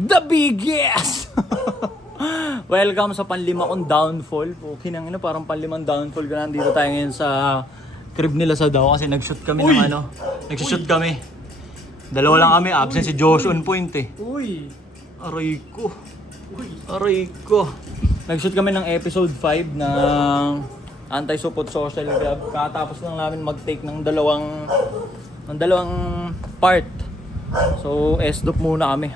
The biggest! Welcome sa panlima kong downfall. Okay nang parang panlimang downfall ko. Nandito tayo ngayon sa crib nila sa Davao kasi nag-shoot kami ng ano. Nag-shoot kami. Dalawa lang kami, absent si Josh on point eh. Uy! Aray ko. Aray ko. Nag-shoot kami ng episode 5 ng Anti-Support Social Club. Katapos lang namin mag-take ng dalawang part. So, S-dop muna kami.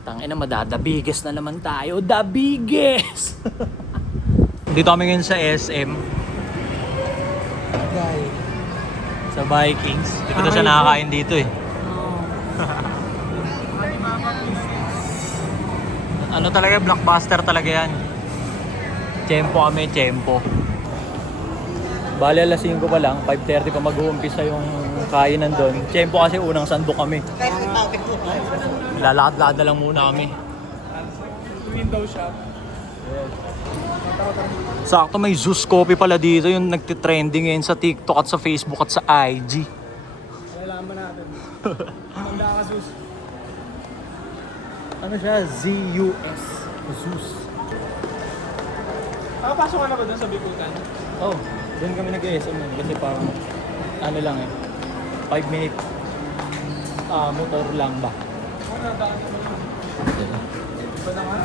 Tangina, the biggest na naman tayo. The biggest! Dito kami ngayon sa SM. Sa Vikings. Hindi ko na siya nakakain dito eh. Ano talaga, blockbuster talaga yan. Tiyempo kami, tiyempo. Bale, alas 5 pa lang, 5:30 pa mag-uumpisa yung kainan doon. Tiyempo kasi unang sandok kami. Lalakad-lakad na lang muna kami. Window shop. Sakto, may Zeus Coffee pala dito, yung nagtitrending ngayon sa TikTok at sa Facebook at sa IG. Malalaman natin. Manda ka, Sus. Ano siya? ZUS. Zeus. Pasok ka na ba doon sa Bikutan? Oh, doon kami nag-SM kasi parang ano lang eh. 5 minute motor lang ba? Nadaan ka na. Iba na nga.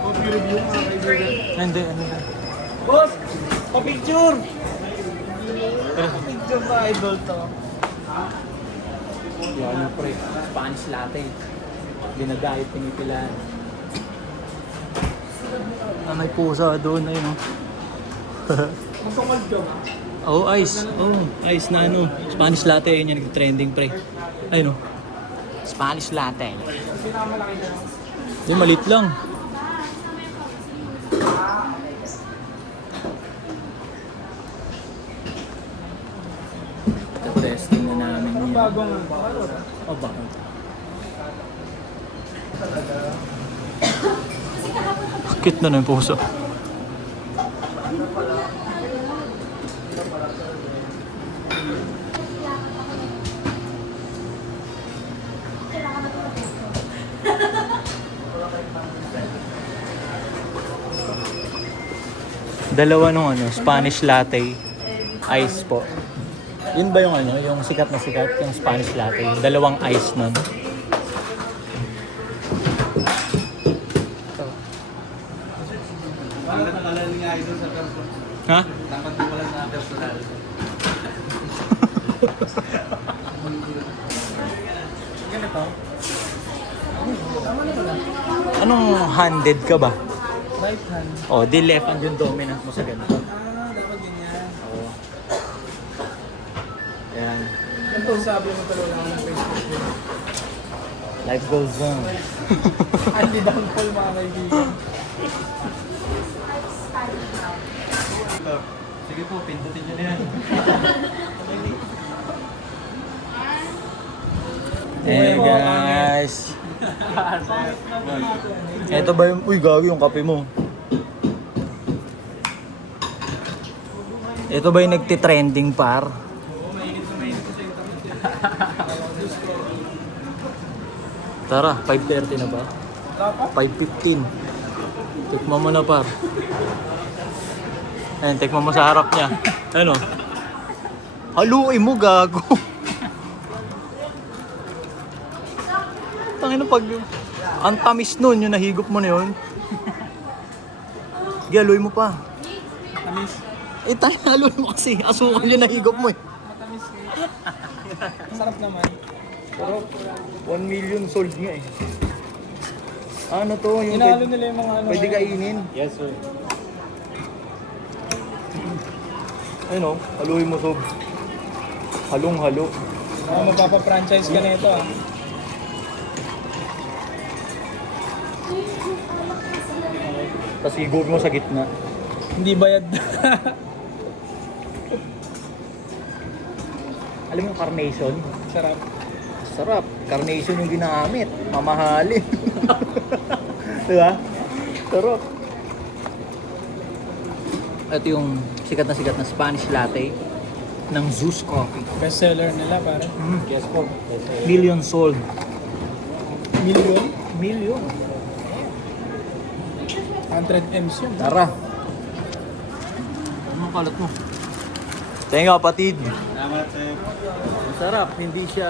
Coffee review mga kaibigan. Hindi, ano na. Boss! Pa-picture! Pa-picture sa idol to. Yan yung pre, Spanish latte. Ginagayit pinipilan. May pusa doon, ayun o. Magkakal ka. Oh, ice. Oh, ice na ano. Spanish latte, yun yung nag-trending pre. Ayun o. Spanish latte. Pinakamalaki na. Hindi, malit lang. Testing na namin Ang yun. bagong Oh, bakit? Sakit na yung puso. Dalawa nung ano, Spanish latte, ice po. Yun ba yung ano, yung sikat na sikat, yung Spanish latte, dalawang ice nun. Bakit nakalala niya idol sa personal? Ha? Dapat di pala sa personal. Ganito? Anong handed ka ba? Right hand. Oh, di left hand yung dominant mo sa ganito. Dapat ganyan. Oo. Yan. Ito sabi mo talaga ng Facebook. Life goes on. Andy downfall mga kaibigan. Sige po, pindutin nyo na yan. Hey guys! Ito ba yung... Uy, gagi yung kape mo. Ito ba yung nagtitrending par? Tara, 5:30 na ba? 5:15. Tikman mo na par. Ayan, tikman mo sa harap niya. Ano? Haluin mo, gago. Tangina pag... Ang tamis nun, yung nahigop mo na yun. Sige, haluin mo pa. Tamis. Eh, tayo haluin mo kasi. Asukan yung nahigop mo eh. Matamis. Sarap naman. Pero 1 million sold nga eh. Ano to? Yung Inalo nila yung mga ano. pwede kainin? Yes sir. Ayun o, haluin mo sob. Halong-halo. Magpapa-franchise ka na ito ah. Tapos igop mo sa gitna. Hindi bayad. Alam mo yung carnation? Sarap. Sarap. Carnation yung ginamit. Mamahalin. Diba? Sarap. Ito yung sikat na Spanish latte ng Zeus Coffee. Best seller nila pare. Yes po. Million sold. Million? million. 100 M's yun. Tara. Anong kalat mo? Thank you, kapatid. Salamat, sir. Masarap, hindi siya...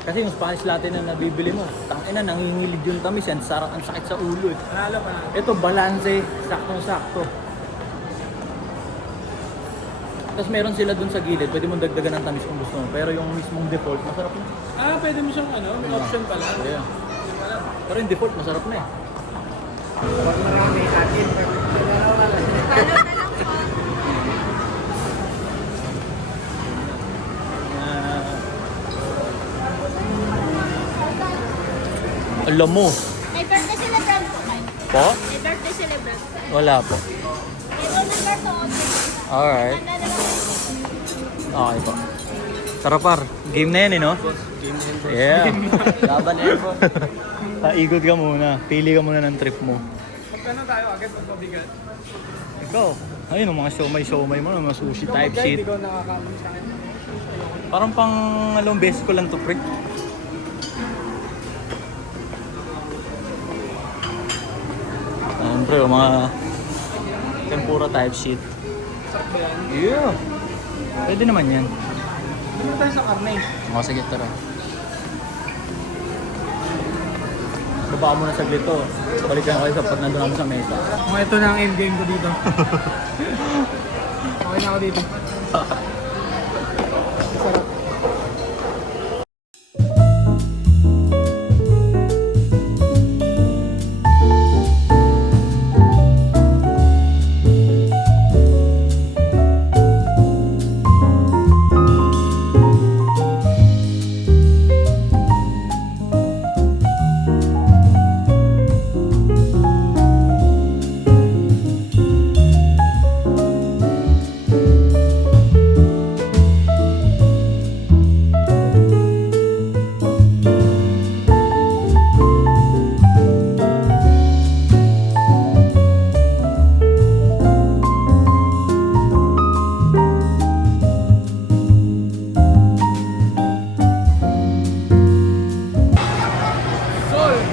Kasi yung Spanish latte na nabibili mo, tangina, nangingilid yung tamis yan, sarap, ang sakit sa ulo eh. Panalo pa. Ito, balanse, saktong-sakto. Tapos meron sila dun sa gilid, pwede mong dagdagan ng tamis kung gusto mo. Pero yung mismong default, masarap na. Pwede mo siyang may option pala. Yeah. Pero yung default, masarap na eh. Pag marami atin, Alam mo. May birthday celebrant po kayo. Po? May birthday celebrant. Wala po. May roll number to. Alright. Tanda na lang. Okay po. Tara par, game na yan eh no? Yeah. Laban na yan po. Ikot ka muna. Pili ka muna ng trip mo. Magkano tayo agad pagpabigat? Ikaw. Ayun ang mga siomay mo, mga sushi type shit. Hindi ko nakakamin sa akin. Parang pang along beses ko lang to pre. Siyempre, yung mga tempura type shit. Sarap ba yan? Yeah. Pwede naman yan. Hindi tayo sa karne. O, sige, tara. Baba mo na saglit to. Balikan kayo sa pag nandun ako sa mesa. Ito na ang endgame ko dito. Okay na ako dito. Sarap.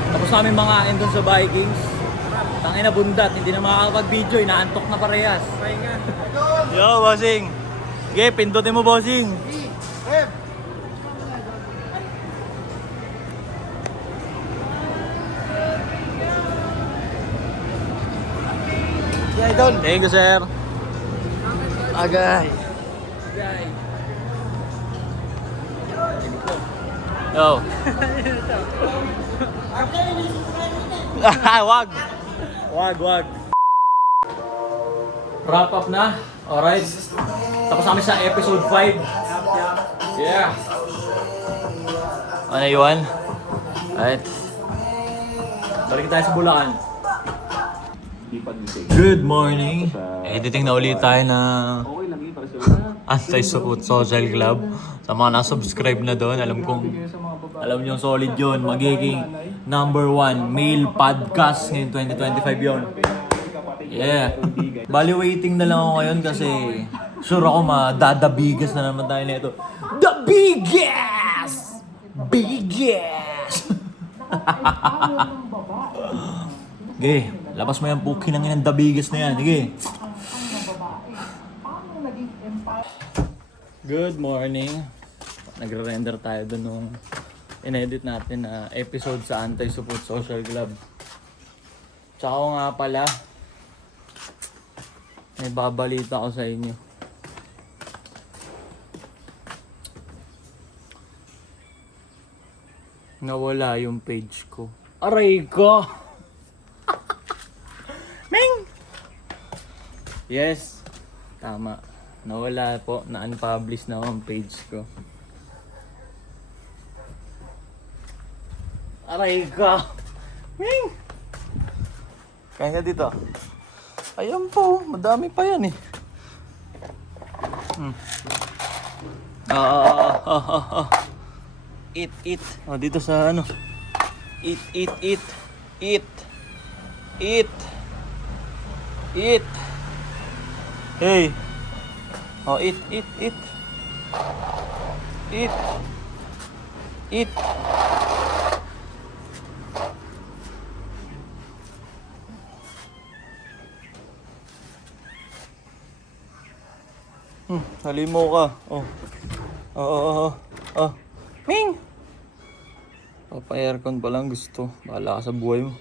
Tapos namin mga kain dun sa Vikings. Tangina bundat, hindi na makakapag-video, inaantok na parehas. Pahinga. Yo, bossing. Sige, pindutin mo, bossing. Rep! Yeah, idol. Thank you, sir. Agay. Yo. Wag. Wag. Wrap up na. Alright. Tapos kami sa episode 5. Yeah. Ano yun? Alright. Balik tayo sa Bulacan. Good morning. Editing na ulit tayo na Anti-Sukut Social Club. Sa mga na-subscribe na doon, alam nyo solid yun. Magiging number 1 male podcast ngayon 2025 yun. Yeah. Bali waiting na lang ako ngayon kasi sure ako madadabigas na naman tayo nito. The biggest! Biggest! Okay, labas mo yung pukinang ng the biggest na yan. Sige. Good morning. Nagre-render tayo doon nung in-edit natin na episode sa Anti-Support Social Club. Tsaka ako nga pala, may babalita ko sa inyo. Nawala yung page ko. Aray ko! Ming! Yes, tama. Nawala po, na-unpublish na ang page ko. Aray ka! Ming! Kaya ka dito. Ayan po, madami pa yan eh. Eat. Oh, dito sa ano. Eat. Hey. Oh, eat. Halimo ka. Oh. Oh. Ming! Papa-aircon pa lang gusto. Bahala ka sa buhay mo.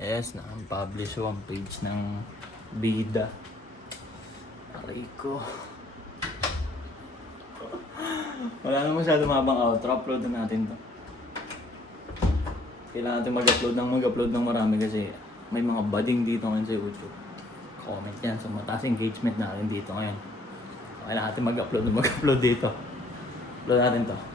Yes, na-publish ko ang page ng Bida. Aray ko. Wala na masyado mabang outro. Upload na natin to. Kailangan natin mag-upload ng marami kasi may mga budding dito ngayon sa YouTube. Comment yan. So mataas engagement natin dito ngayon. Kailangan natin mag-upload dito. Upload natin to.